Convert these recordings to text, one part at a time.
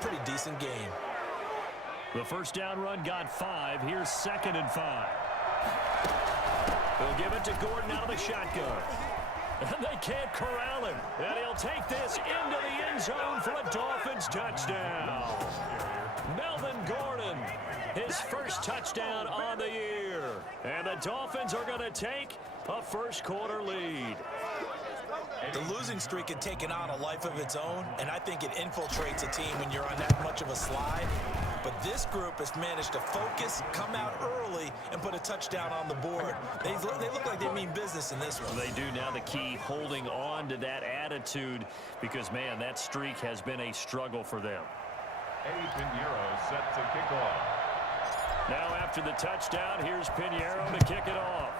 pretty decent game. The first down run got 5. Here's 2nd and 5. They'll give it to Gordon out of the shotgun. And they can't corral him. And he'll take this into the end zone for a Dolphins touchdown. Melvin Gordon, his first touchdown on the year. And the Dolphins are going to take a first-quarter lead. The losing streak had taken on a life of its own, and I think it infiltrates a team when you're on that much of a slide. But this group has managed to focus, come out early, and put a touchdown on the board. They look like they mean business in this one. They do. Now the key, holding on to that attitude, because, man, that streak has been a struggle for them. Eddie Pinheiro set to kick off. Now after the touchdown, here's Pinheiro to kick it off.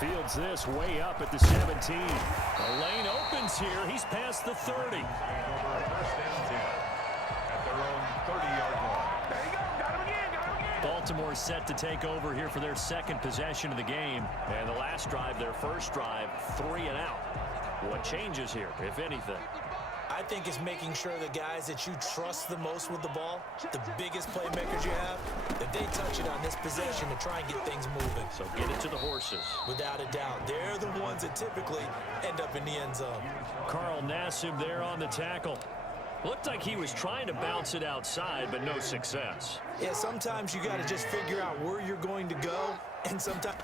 Fields this way up at the 17. The lane opens here. He's past the 30. First and 10 at their own 30-yard line. There you go. Got him again. Baltimore set to take over here for their second possession of the game. And the last drive, their first drive, 3 and out. What changes here, if anything? I think it's making sure the guys that you trust the most with the ball, the biggest playmakers you have, that they touch it on this possession to try and get things moving. So get it to the horses. Without a doubt. They're the ones that typically end up in the end zone. Carl Nassib there on the tackle. Looked like he was trying to bounce it outside, but no success. Yeah, sometimes you got to just figure out where you're going to go, and sometimes...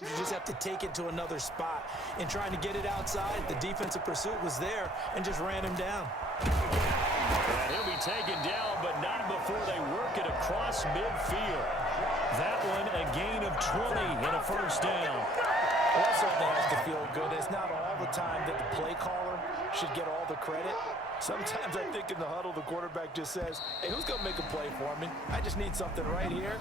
You just have to take it to another spot. And trying to get it outside, the defensive pursuit was there and just ran him down. And he'll be taken down, but not before they work it across midfield. That one a gain of 20 and a first down. Well, that certainly has to feel good. It's not all the time that the play caller should get all the credit. Sometimes I think in the huddle, the quarterback just says, hey, who's going to make a play for me? I just need something right here.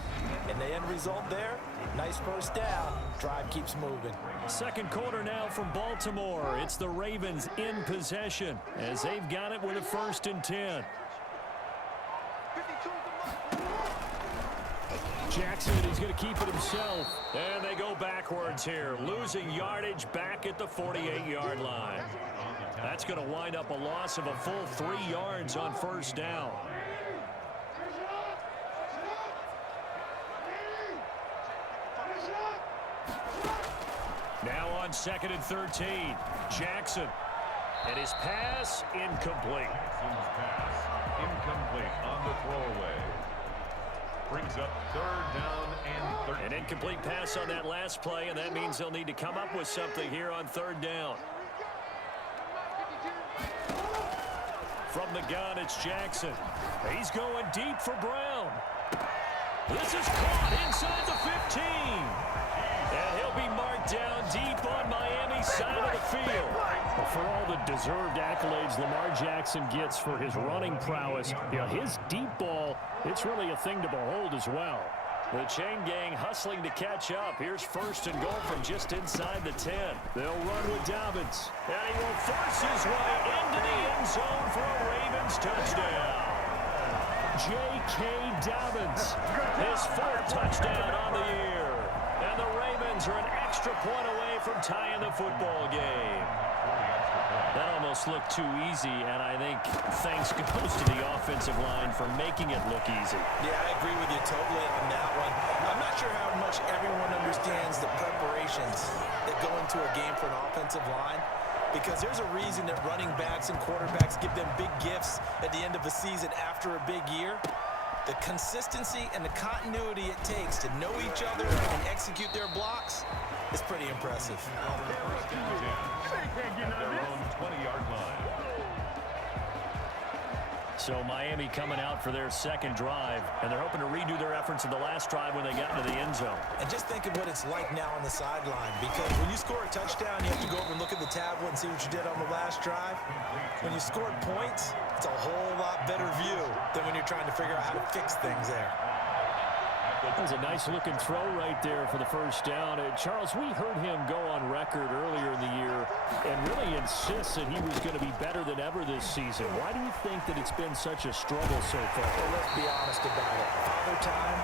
And the end result there, nice first down. Drive keeps moving. Second quarter now from Baltimore. It's the Ravens in possession as they've got it with a 1st and 10. Jackson is going to keep it himself. And they go backwards here, losing yardage back at the 48-yard line. That's going to wind up a loss of a full 3 yards on first down. Now on 2nd and 13, Jackson. And his pass incomplete. Jackson's pass incomplete on the throwaway. Brings up 3rd down and 13. An incomplete pass on that last play, and that means they'll need to come up with something here on 3rd down. From the gun, it's Jackson. He's going deep for Brown. This is caught inside the 15. And he'll be marked down deep on Miami's side of the field. For all the deserved accolades Lamar Jackson gets for his running prowess, his deep ball, it's really a thing to behold as well. The chain gang hustling to catch up. Here's 1st and goal from just inside the 10. They'll run with Dobbins. And he will force his way into the end zone for a Ravens touchdown. J.K. Dobbins, his 4th touchdown on the year. And the Ravens are an extra point away from tying the football game. That almost looked too easy, and I think thanks goes to the offensive line for making it look easy. Yeah, I agree with you totally on that one. I'm not sure how much everyone understands the preparations that go into a game for an offensive line, because there's a reason that running backs and quarterbacks give them big gifts at the end of a season after a big year. The consistency and the continuity it takes to know each other and execute their blocks is pretty impressive. At their own 20-yard line. So Miami coming out for their 2nd drive, and they're hoping to redo their efforts in the last drive when they got into the end zone. And just think of what it's like now on the sideline, because when you score a touchdown, you have to go over and look at the tablet and see what you did on the last drive. When you scored points, it's a whole lot better view than when you're trying to figure out how to fix things there. That was a nice-looking throw right there for the first down. Charles, we heard him go on record earlier in the year and really insist that he was going to be better than ever this season. Why do you think that it's been such a struggle so far? Well, let's be honest about it. Father Time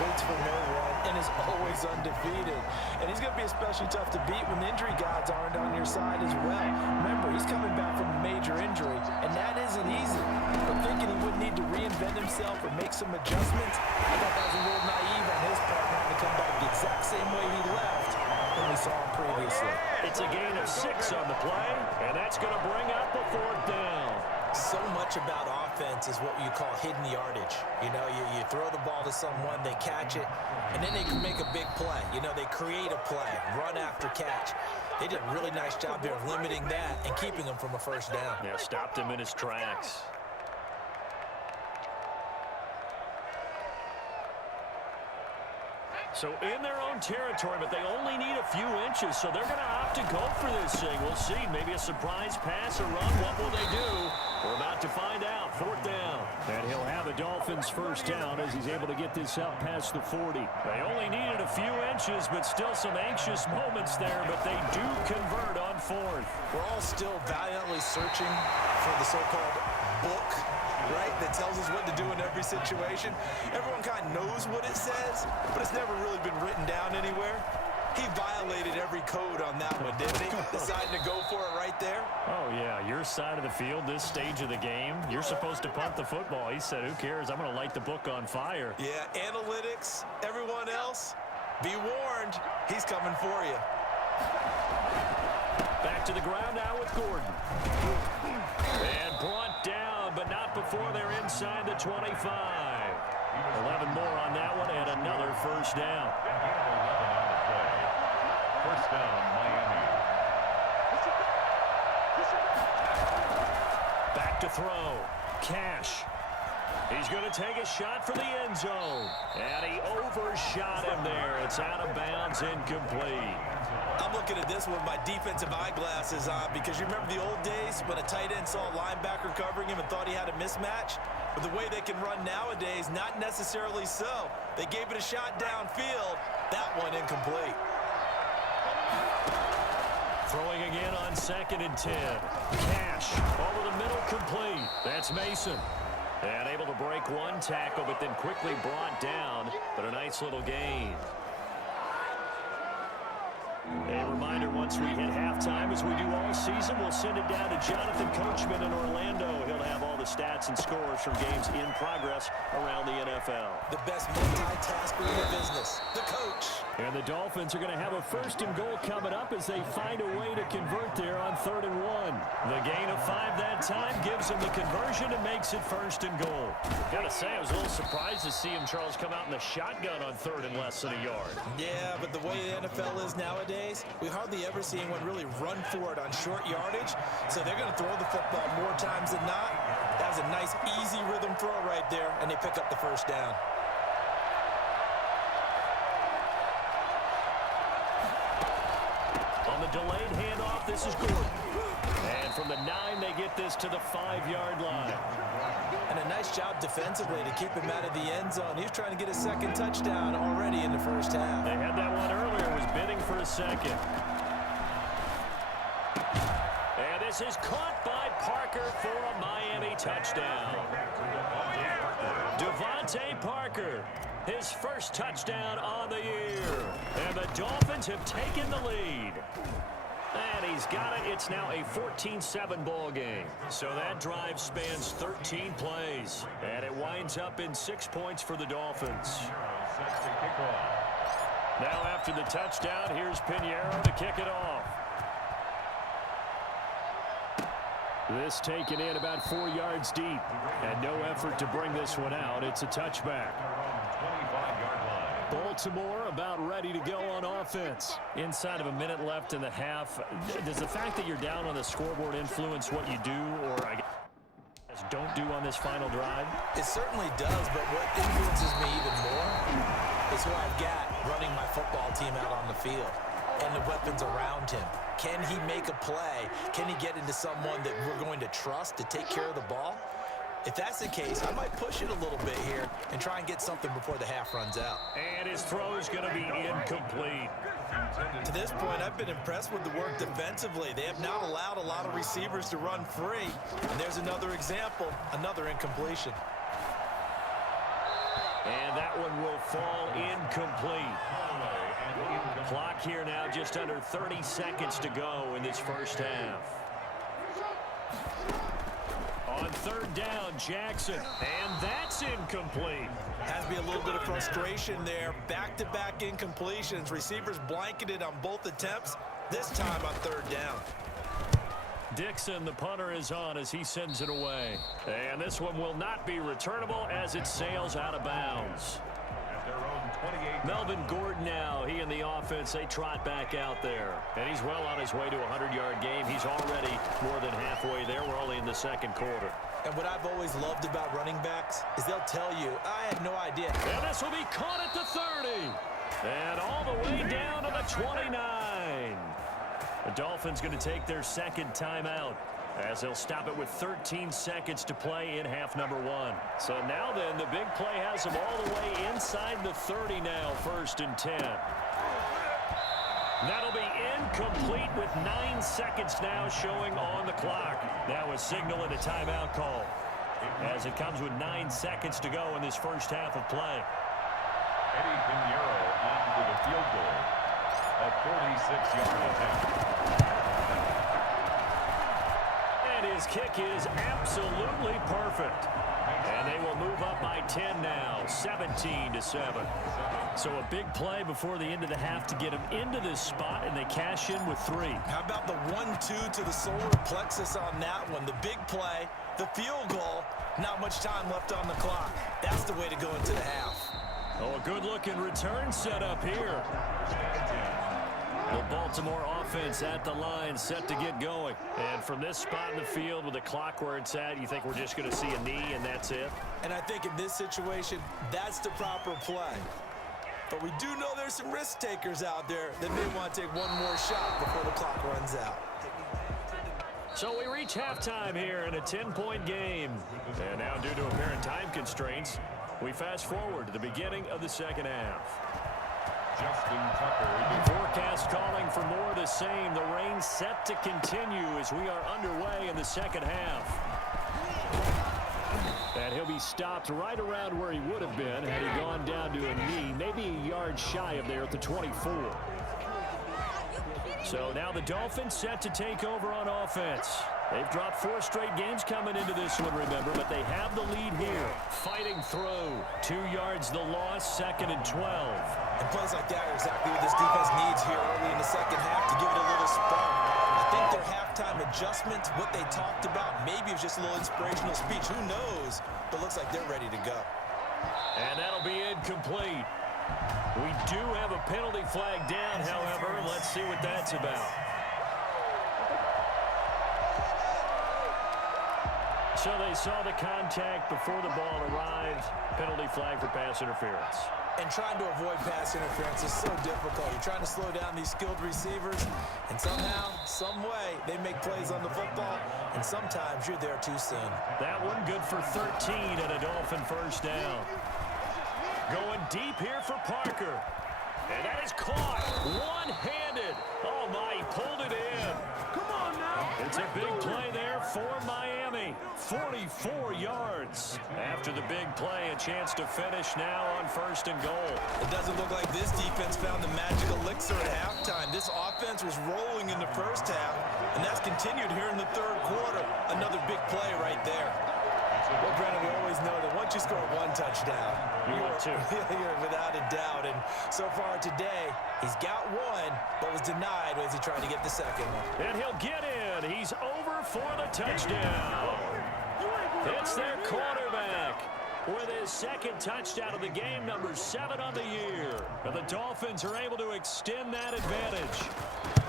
waits for no one and is always undefeated. And he's going to be especially tough to beat when the injury gods aren't on your side as well. Remember, he's coming back from a major injury, and that isn't easy. But thinking he wouldn't need to reinvent himself or make some adjustments, I thought that was a little naive on his part, not to come back the exact same way he left when we saw him previously. It's a gain of 6 on the play, and that's going to bring up a 4th down. So much about offense is what you call hidden yardage. You know, you throw the ball to someone, they catch it, and then they can make a big play. You know, they create a play, run after catch. They did a really nice job there of limiting that and keeping him from a first down. Yeah, stopped him in his tracks. So in their own territory, but they only need a few inches, so they're going to opt to go for this thing. We'll see. Maybe a surprise pass or run. What will they do? We're about to find out. 4th down. And he'll have a Dolphins first down as he's able to get this up past the 40. They only needed a few inches, but still some anxious moments there, but they do convert on 4th. We're all still valiantly searching for the so-called book, right, that tells us what to do in every situation. Everyone kind of knows what it says, but it's never really been written down anywhere. He violated every code on that one, didn't he? Deciding to go for it right there. Oh, yeah, your side of the field, this stage of the game, you're supposed to punt the football. He said, who cares? I'm going to light the book on fire. Yeah, analytics, everyone else, be warned, he's coming for you. Back to the ground now with Gordon. And brought down, but not before they're inside the 25. 11 more on that one and another first down. First down, Miami. Back to throw. Cash. He's going to take a shot for the end zone. And he overshot him there. It's out of bounds, incomplete. I'm looking at this with my defensive eyeglasses on because you remember the old days when a tight end saw a linebacker covering him and thought he had a mismatch? But the way they can run nowadays, not necessarily so. They gave it a shot downfield. That one incomplete. Throwing again on 2nd and 10. Cash over the middle, complete. That's Mason. And able to break one tackle, but then quickly brought down. But a nice little gain. A reminder, once we hit halftime, as we do all season, we'll send it down to Jonathan Coachman in Orlando. He'll have all the stats and scores from games in progress around the NFL. The best multitasker in the business, the coach. And the Dolphins are going to have a 1st and goal coming up as they find a way to convert there on 3rd and 1. The gain of 5 that time gives them the conversion and makes it 1st and goal. Got to say, I was a little surprised to see him, Charles, come out in the shotgun on 3rd and less than a yard. Yeah, but the way the NFL is nowadays, we hardly ever see anyone really run for it on short yardage. So they're going to throw the football more times than not. That was a nice, easy rhythm throw right there, and they pick up the 1st down. On the delayed handoff, this is Gordon. And from the 9, they get this to the 5-yard line. And a nice job defensively to keep him out of the end zone. He was trying to get a 2nd touchdown already in the 1st half. They had that one earlier, was bidding for a 2nd. And this is caught by Parker for a Miami touchdown. Devontae Parker, his 1st touchdown on the year. And the Dolphins have taken the lead. And he's got it. It's now a 14-7 ball game. So that drive spans 13 plays. And it winds up in 6 points for the Dolphins. Set to kick off. Now after the touchdown, here's Pinheiro to kick it off. This taken in about 4 yards deep. And no effort to bring this one out. It's a touchback. 25-yard line. Baltimore about ready to go on offense. Inside of a minute left in the half, does the fact that you're down on the scoreboard influence what you do, or I guess don't do on this final drive? It certainly does, but what influences me even more is who I've got running my football team out on the field and the weapons around him. Can he make a play? Can he get into someone that we're going to trust to take care of the ball? If that's the case, I might push it a little bit here and try and get something before the half runs out. And his throw is going to be incomplete. To this point, I've been impressed with the work defensively. They have not allowed a lot of receivers to run free. And there's another example, another incompletion. And that one will fall incomplete. Clock here now just under 30 seconds to go in this 1st half. On 3rd down, Jackson, and that's incomplete. Has to be a little bit of frustration there. Back-to-back incompletions. Receivers blanketed on both attempts, this time on 3rd down. Dixon, the punter, is on as he sends it away. And this one will not be returnable as it sails out of bounds. At their own 28. Melvin Gordon now, he and the offense, they trot back out there. And he's well on his way to a 100-yard game. He's already more than halfway there. We're only in the 2nd quarter. And what I've always loved about running backs is they'll tell you, I had no idea. And this will be caught at the 30. And all the way down to the 29. The Dolphins going to take their 2nd timeout as they'll stop it with 13 seconds to play in half number 1. So now then, the big play has them all the way inside the 30 now, 1st and 10. That'll be incomplete with 9 seconds now showing on the clock. Now a signal and a timeout call as it comes with 9 seconds to go in this 1st half of play. Eddie Pinheiro on for the field goal. A 46-yard attempt. And his kick is absolutely perfect. And they will move up by 10 now, 17-7. So a big play before the end of the half to get them into this spot, and they cash in with 3. How about the 1-2 to the solar plexus on that one? The big play, the field goal, not much time left on the clock. That's the way to go into the half. Oh, a good-looking return set up here. The Baltimore offense at the line, set to get going. And from this spot in the field with the clock where it's at, you think we're just going to see a knee and that's it? And I think in this situation, that's the proper play. But we do know there's some risk takers out there that may want to take one more shot before the clock runs out. So we reach halftime here in a 10-point game. And now due to apparent time constraints, we fast forward to the beginning of the second half. Justin Tucker. Forecast calling for more of the same. The rain set to continue as we are underway in the second half. And he'll be stopped right around where he would have been had he gone down to a knee, maybe a yard shy of there at the 24. So now the Dolphins set to take over on offense. They've dropped 4 straight games coming into this one, remember, but they have the lead here. Fighting through. 2 yards the loss, 2nd and 12. And plays like that are exactly what this defense needs here early in the second half to give it a little spark. I think their halftime adjustments, what they talked about, maybe it was just a little inspirational speech. Who knows? But looks like they're ready to go. And that'll be incomplete. We do have a penalty flag down, however. Let's see what that's about. So they saw the contact before the ball arrived. Penalty flag for pass interference. And trying to avoid pass interference is so difficult. You're trying to slow down these skilled receivers, and somehow, some way, they make plays on the football, and sometimes you're there too soon. That one good for 13 and a Dolphin first down. Going deep here for Parker. And that is caught. One-handed. Oh, my, he pulled it in. Come on now. It's a big play there for Miami. 44 yards. After the big play, a chance to finish now on 1st and goal. It doesn't look like this defense found the magic elixir at halftime. This offense was rolling in the first half, and that's continued here in the third quarter. Another big play right there. Well, Brandon, we always know that once you score 1 touchdown, you're without a doubt. And so far today, he's got 1, but was denied as he tried to get the second one. And he'll get in. He's over for the touchdown. It's their quarterback with his 2nd touchdown of the game, number 7 on the year. And the Dolphins are able to extend that advantage.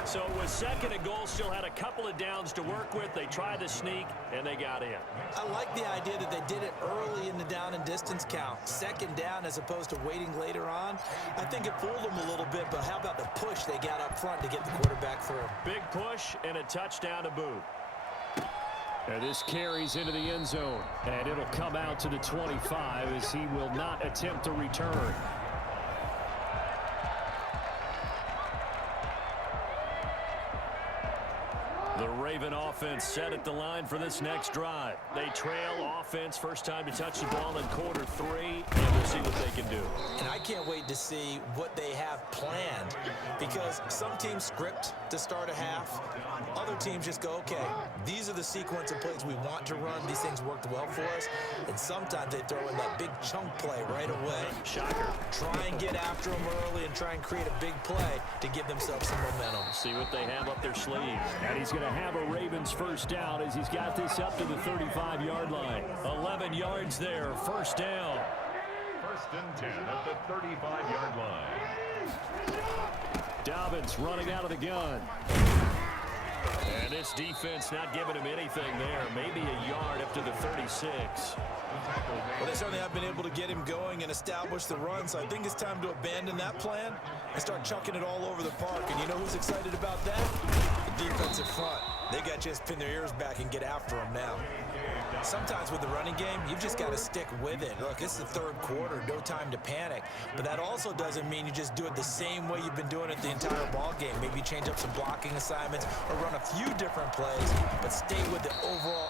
So with 2nd and goal, still had a couple of downs to work with. They tried to sneak, and they got in. I like the idea that they did it early in the down and distance count. 2nd down as opposed to waiting later on. I think it fooled them a little bit, but how about the push they got up front to get the quarterback through? Big push and a touchdown to boot. And this carries into the end zone. And it'll come out to the 25 as he will not attempt to return. The Raven offense set at the line for this next drive. They trail offense, first time to touch the ball in quarter 3, and we'll see what they can do. And I can't wait to see what they have planned, because some teams script to start a half. Other teams just go, okay, these are the sequence of plays we want to run. These things worked well for us. And sometimes they throw in that big chunk play right away. Shocker. Try and get after them early and try and create a big play to give themselves some momentum. See what they have up their sleeve. And he's going to have a Ravens first down as he's got this up to the 35-yard line. 11 yards there, first down. 1st and 10 at the 35-yard line. Dobbins running out of the gun. And this defense not giving him anything there. Maybe a yard up to the 36. Well, they certainly have been able to get him going and establish the run, so I think it's time to abandon that plan and start chucking it all over the park. And you know who's excited about that? The defensive front. They got to just pin their ears back and get after him now. Sometimes with the running game, you've just got to stick with it. Look, it's the third quarter, no time to panic. But that also doesn't mean you just do it the same way you've been doing it the entire ball game. Maybe change up some blocking assignments or run a few different plays, but stay with the overall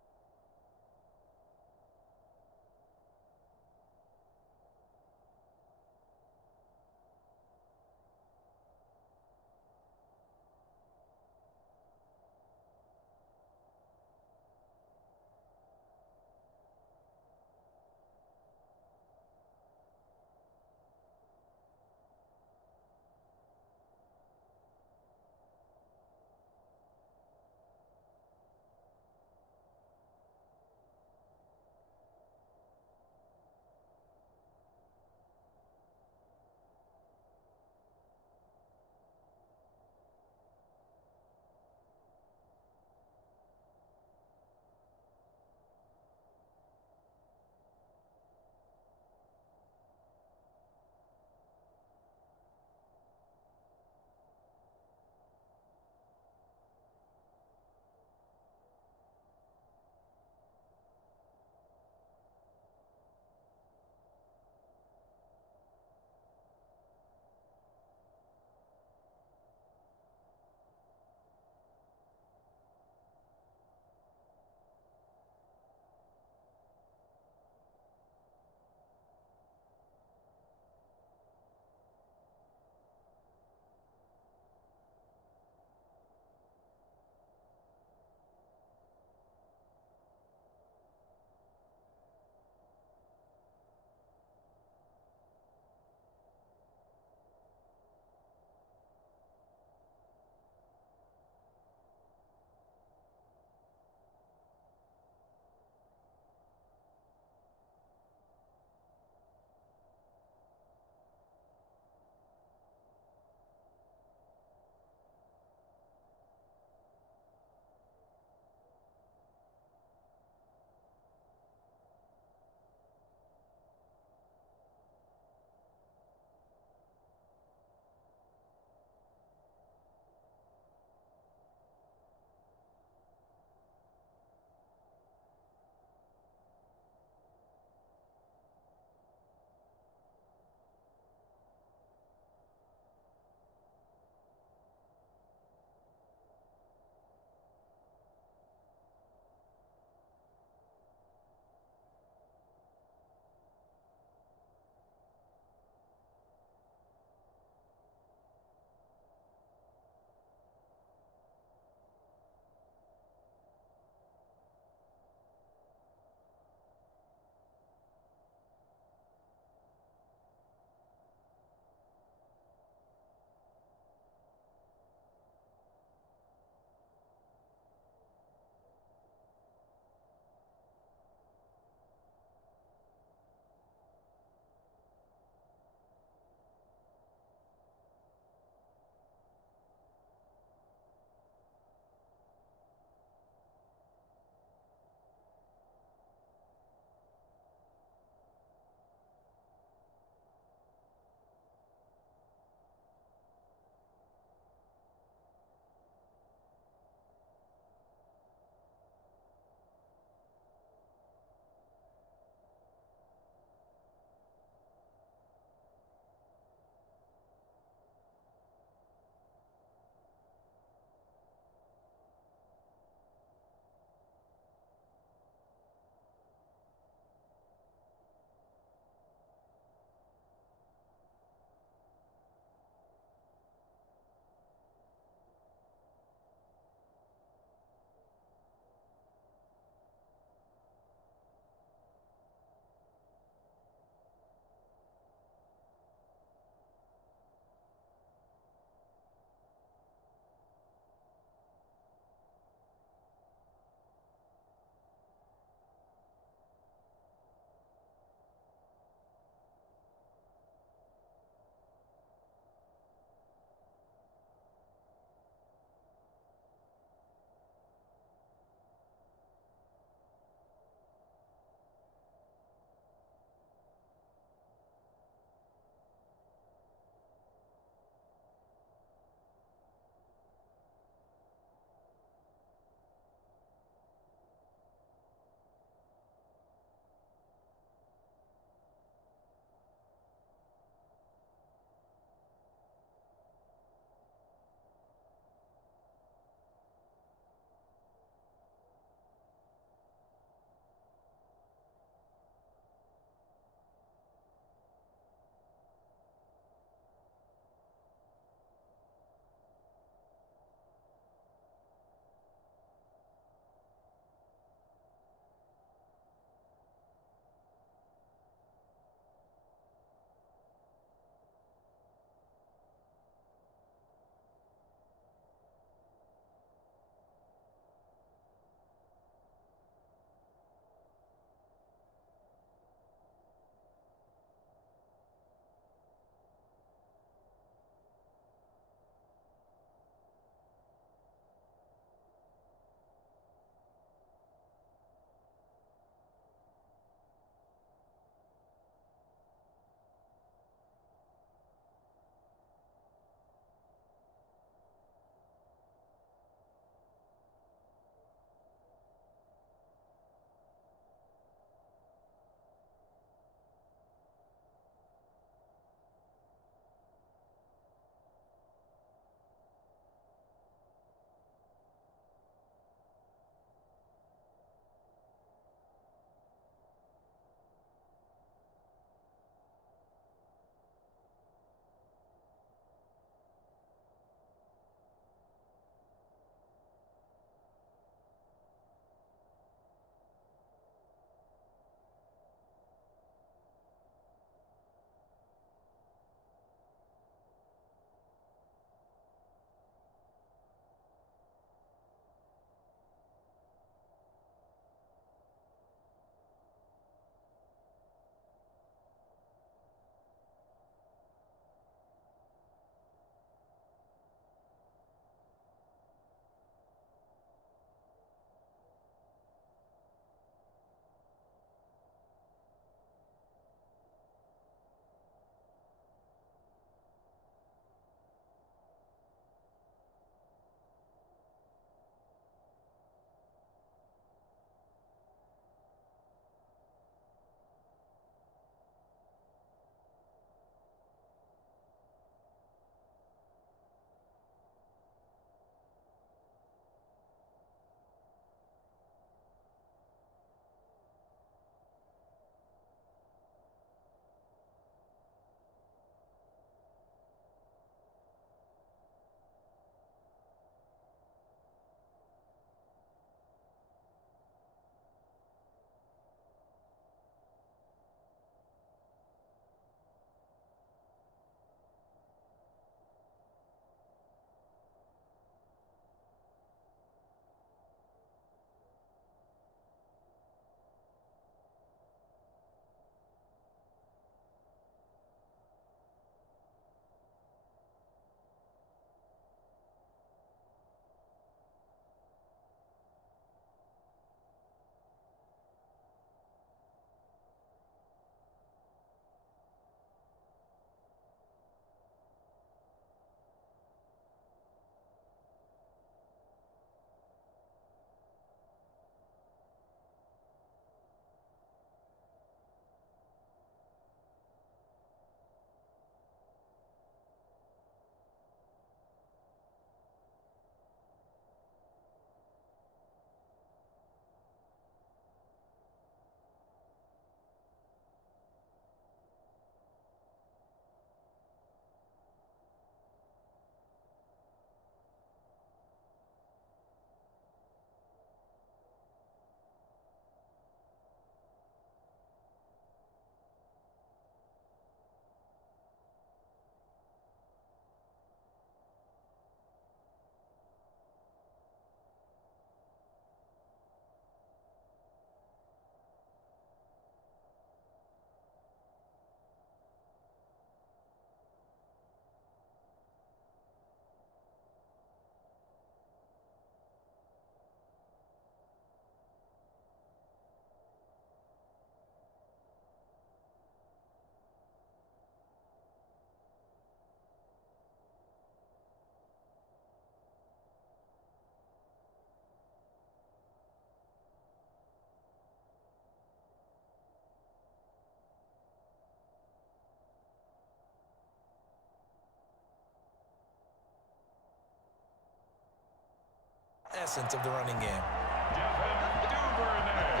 essence of the running game. Devin Duvernay.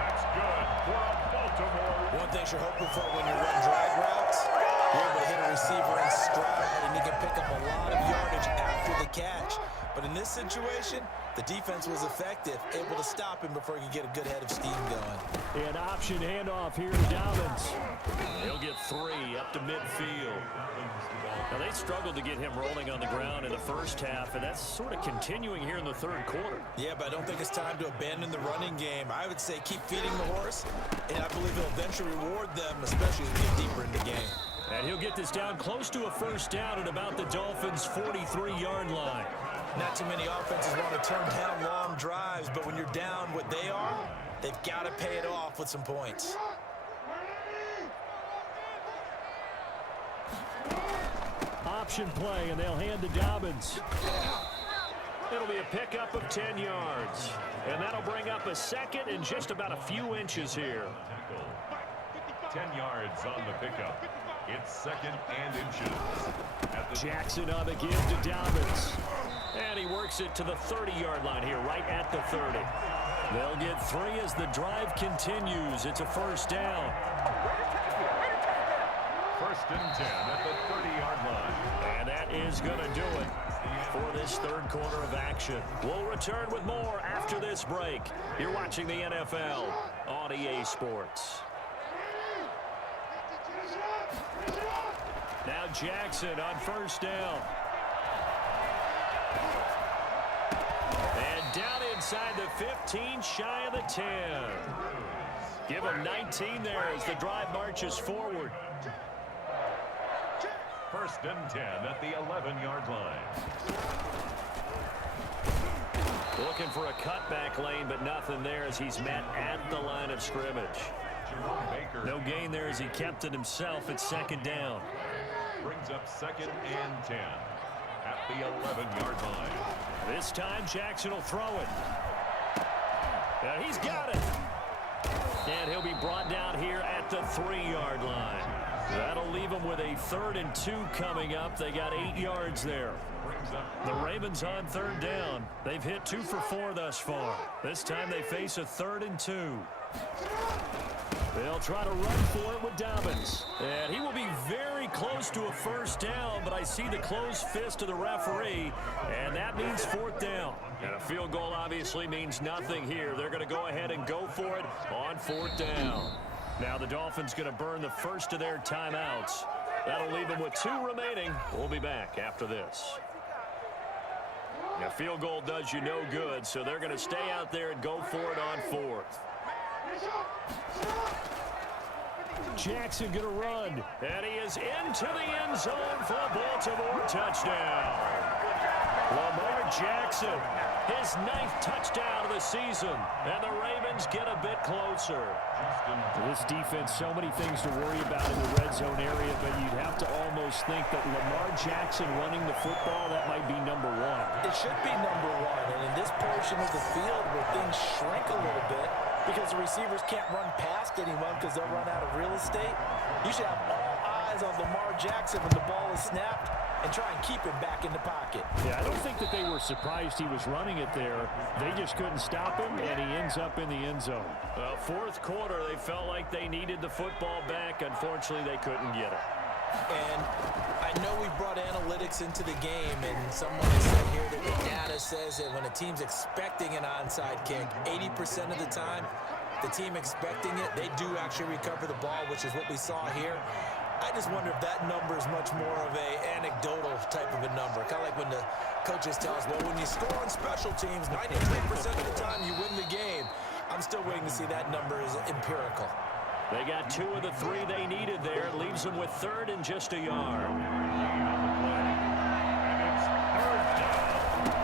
That's good for a Baltimore. One thing you're hoping for when you run drag routes, you're able to hit a receiver in stride, and he can pick up a lot of yardage after the catch. But in this situation, the defense was effective, able to stop him before he could get a good head of steam going. An option handoff here to Dobbins. He'll get 3 up to midfield. Now, they struggled to get him rolling on the ground in the first half, and that's sort of continuing here in the third quarter. Yeah, but I don't think it's time to abandon the running game. I would say keep feeding the horse, and I believe it'll eventually reward them, especially as we get deeper in the game. And he'll get this down close to a first down at about the Dolphins' 43-yard line. Not too many offenses want to turn down long drives, but when you're down what they are, they've got to pay it off with some points. Option play, and they'll hand to Dobbins. It'll be a pickup of 10 yards. And that'll bring up a second and just about a few inches here. 10 yards on the pickup. It's second and inches. Jackson on the give to Dobbins. And he works it to the 30-yard line here, right at the 30. They'll get 3 as the drive continues. It's a first down. First and 10 at the 30-yard line. And that is going to do it for this third quarter of action. We'll return with more after this break. You're watching the NFL on EA Sports. Now Jackson on first down. And down inside the 15, shy of the 10. Give him 19 there as the drive marches forward. First and 10 at the 11-yard line. Looking for a cutback lane, but nothing there as he's met at the line of scrimmage. Jerome Baker. No gain there as he kept it himself at second down. Brings up second and 10 at the 11-yard line. This time Jackson will throw it. And he's got it. And he'll be brought down here at the 3-yard line. That'll leave him with a 3rd and 2 coming up. They got 8 yards there. The Ravens on third down. They've hit 2 for 4 thus far. This time they face a 3rd and 2. They'll try to run for it with Dobbins. And he will be very close to a first down, but I see the closed fist of the referee, and that means 4th down. And a field goal obviously means nothing here. They're going to go ahead and go for it on 4th down. Now the Dolphins going to burn the first of their timeouts. That'll leave them with 2 remaining. We'll be back after this. A field goal does you no good, so they're going to stay out there and go for it on 4th. Jackson going to run. And he is into the end zone for a Baltimore touchdown. Lamar Jackson, his 9th touchdown of the season. And the Ravens get a bit closer. This defense, so many things to worry about in the red zone area, but you'd have to almost think that Lamar Jackson running the football, that might be number 1. It should be number 1, and in this portion of the field where things shrink a little bit because the receivers can't run past anyone because they'll run out of real estate, you should have all eyes on Lamar Jackson when the ball is snapped and try and keep him back in the pocket. Yeah, I don't think that they were surprised he was running it there. They just couldn't stop him, and he ends up in the end zone. Well, 4th quarter, they felt like they needed the football back. Unfortunately, they couldn't get it. And I know we brought analytics into the game, and someone has said here that the data says that when a team's expecting an onside kick, 80% of the time, the team expecting it, they do actually recover the ball, which is what we saw here. I just wonder if that number is much more of a anecdotal type of a number. Kind of like when the coaches tell us, well, when you score on special teams, 93% of the time you win the game. I'm still waiting to see that number is empirical. They got 2 of the 3 they needed there. It leaves them with 3rd and just a yard.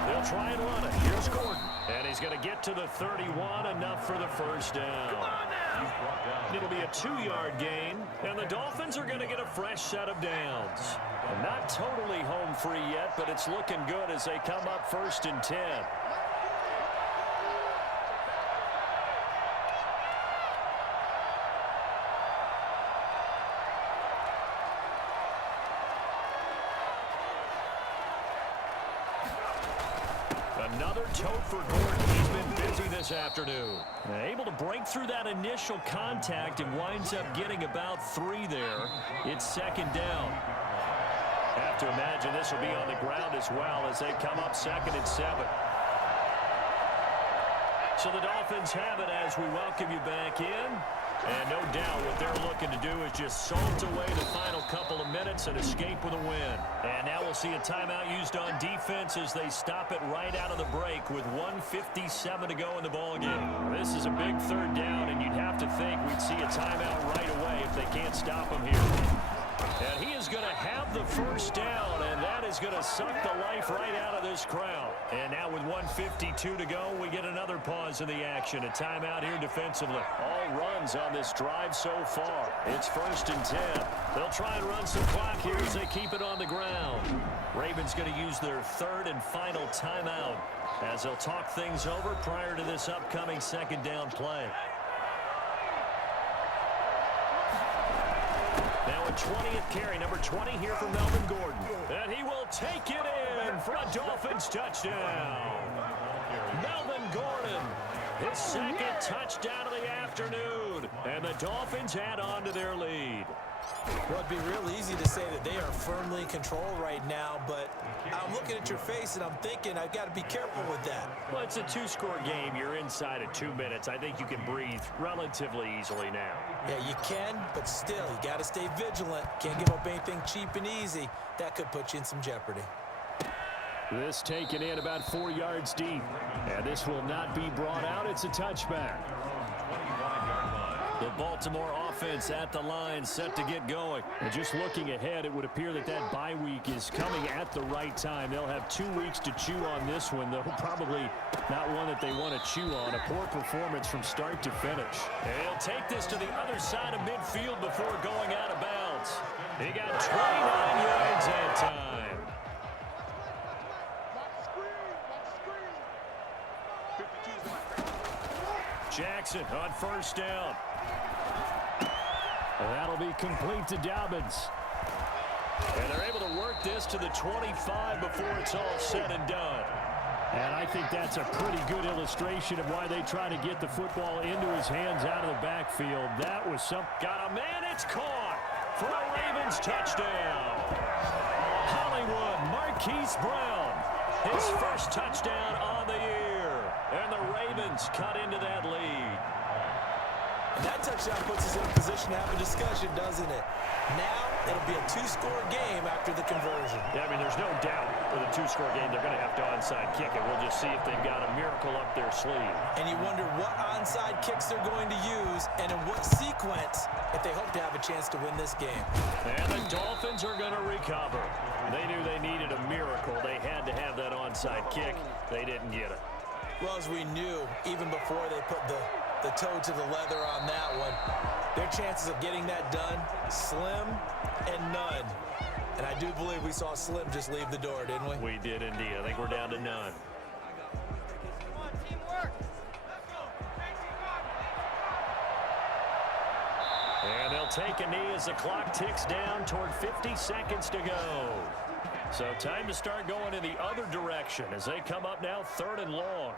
They'll try and run it. Here's Gordon. And he's going to get to the 31, enough for the first down. It'll be a 2-yard gain, and the Dolphins are going to get a fresh set of downs. Not totally home free yet, but it's looking good as they come up 1st and 10. Another tote for Gordon. He's been busy this afternoon. Able to break through that initial contact and winds up getting about 3 there. It's second down. Have to imagine this will be on the ground as well as they come up 2nd and 7. So the Dolphins have it as we welcome you back in. And no doubt what they're looking to do is just salt away the final couple of minutes and escape with a win. And now we'll see a timeout used on defense as they stop it right out of the break with 1:57 to go in the ballgame. This is a big 3rd down, and you'd have to think we'd see a timeout right away if they can't stop him here. And he is going to have the 1st down, and that is going to suck the life right out of this crowd. And now with 1:52 to go, we get another pause in the action. A timeout here defensively. All runs on this drive so far. It's 1st and 10. They'll try and run some clock here as they keep it on the ground. Ravens going to use their 3rd and final timeout as they'll talk things over prior to this upcoming 2nd down play. Now a 20th carry, number 20 here for Melvin Gordon. And he will take it in for a Dolphins touchdown. Melvin Gordon, his 2nd touchdown of the afternoon. And the Dolphins add on to their lead. Well, it'd be real easy to say that they are firmly in control right now, but I'm looking at your face and I'm thinking I've got to be careful with that. Well, it's a 2-score game. You're inside of 2 minutes. I think you can breathe relatively easily now. Yeah, you can, but still, you got to stay vigilant. Can't give up anything cheap and easy. That could put you in some jeopardy. This taken in about 4 yards deep. And this will not be brought out. It's a touchback. The Baltimore offense at the line, set to get going. And just looking ahead, it would appear that that bye week is coming at the right time. They'll have 2 weeks to chew on this one, though probably not one that they want to chew on. A poor performance from start to finish. And he'll take this to the other side of midfield before going out of bounds. He got 29 yards that time. Jackson on 1st down. That'll be complete to Dobbins. And they're able to work this to the 25 before it's all said and done. And I think that's a pretty good illustration of why they try to get the football into his hands out of the backfield. That was some... Got a man, it's caught for a Ravens touchdown. Hollywood, Marquise Brown, his 1st touchdown on the year. And the Ravens cut into that lead. And that touchdown puts us in a position to have a discussion, doesn't it? Now, it'll be a 2-score game after the conversion. Yeah, I mean, there's no doubt with a 2-score game, they're going to have to onside kick it. We'll just see if they've got a miracle up their sleeve. And you wonder what onside kicks they're going to use and in what sequence if they hope to have a chance to win this game. And the Dolphins are going to recover. They knew they needed a miracle. They had to have that onside kick. They didn't get it. Well, as we knew, even before they put the toe to the leather on that one, their chances of getting that done, slim and none. And I do believe we saw Slim just leave the door, didn't we? We did indeed. I think we're down to none. And they'll take a knee as the clock ticks down toward 50 seconds to go. So time to start going in the other direction as they come up now 3rd and long.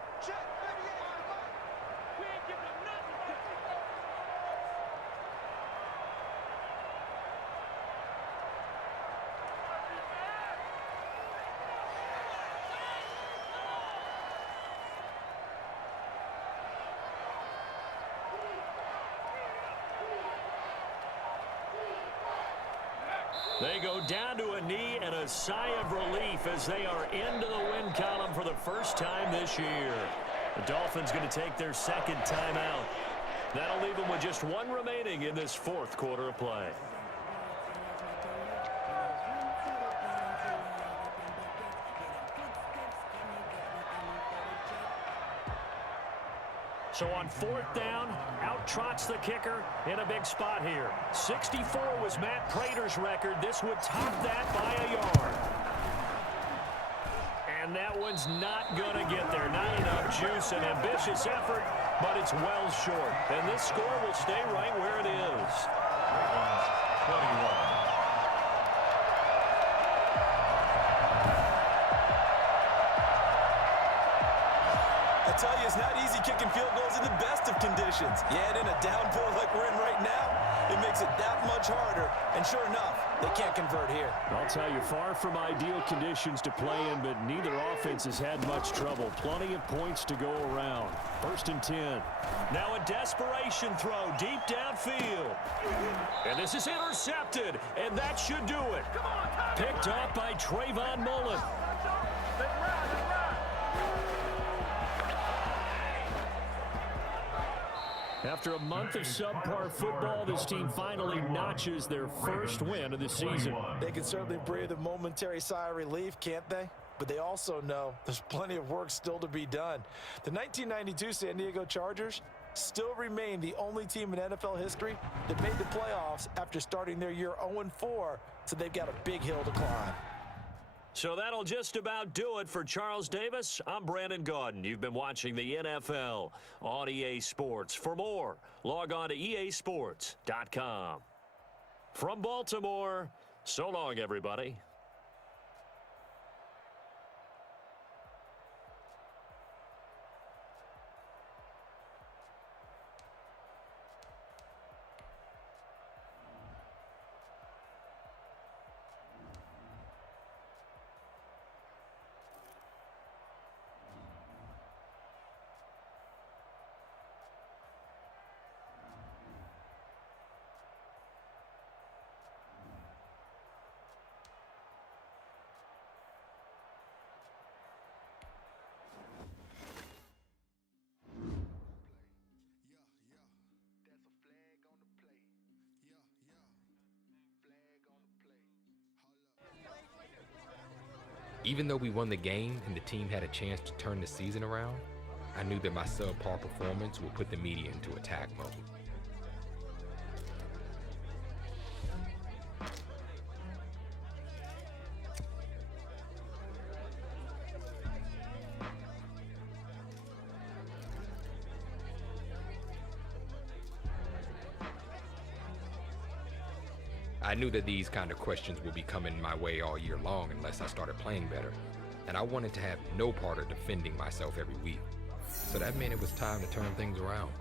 They go down to a knee and a sigh of relief as they are into the win column for the first time this year. The Dolphins going to take their 2nd timeout. That'll leave them with just 1 remaining in this 4th quarter of play. So on 4th down, out trots the kicker in a big spot here. 64 was Matt Prater's record. This would top that by a yard. And that one's not going to get there. Not enough juice, an ambitious effort, but it's well short. And this score will stay right where it is. 21. tell you, it's not easy kicking field goals in the best of conditions. Yeah, in a downpour like we're in right now, it makes it that much harder. And sure enough, they can't convert here. I'll tell you, far from ideal conditions to play in, but neither offense has had much trouble. Plenty of points to go around. 1st and 10. Now a desperation throw deep downfield. And this is intercepted, and that should do it. Picked up by Trayvon Mullen. After a month of subpar football, this team finally notches their first win of the season. They can certainly breathe a momentary sigh of relief, can't they? But they also know there's plenty of work still to be done. The 1992 San Diego Chargers still remain the only team in NFL history that made the playoffs after starting their year 0-4, so they've got a big hill to climb. So that'll just about do it for Charles Davis. I'm Brandon Gaudin. You've been watching the NFL on EA Sports. For more, log on to easports.com. From Baltimore, so long, everybody. Even though we won the game and the team had a chance to turn the season around, I knew that my subpar performance would put the media into attack mode. I knew that these kind of questions would be coming my way all year long unless I started playing better, and I wanted to have no part of defending myself every week. So that meant it was time to turn things around.